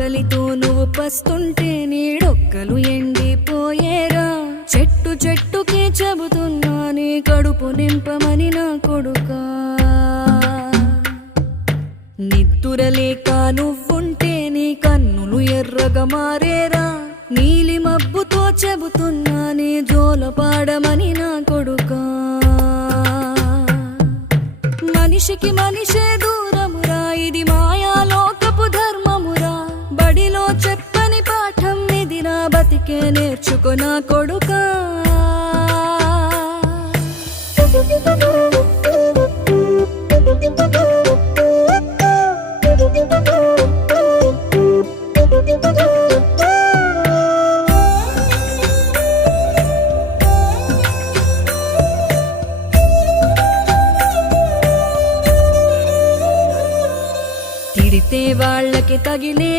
ఆకలితో నువ్వు పస్తుంటే నీడొక్కలు ఎండిపోయేరా. చెట్టు చెట్టుకే చెబుతున్నా నీ కడుపు నింపమని నా కొడుకా. నిద్దురలేక నువ్వుంటే నీ కన్నులు ఎర్రగా మారేరా. నీలి మబ్బుతో చెబుతున్నా నీ జోలపాడమని నా కొడుకా. మనిషికి మనిషే దూరమురా, ఇది మాయాలోకపు ధర్మమురా. బడిలో చెప్పని పాఠం ఇదిరా, బతికే నేర్చుకో నా కొడుకా. తిడితే వాళ్ళకి తగిలే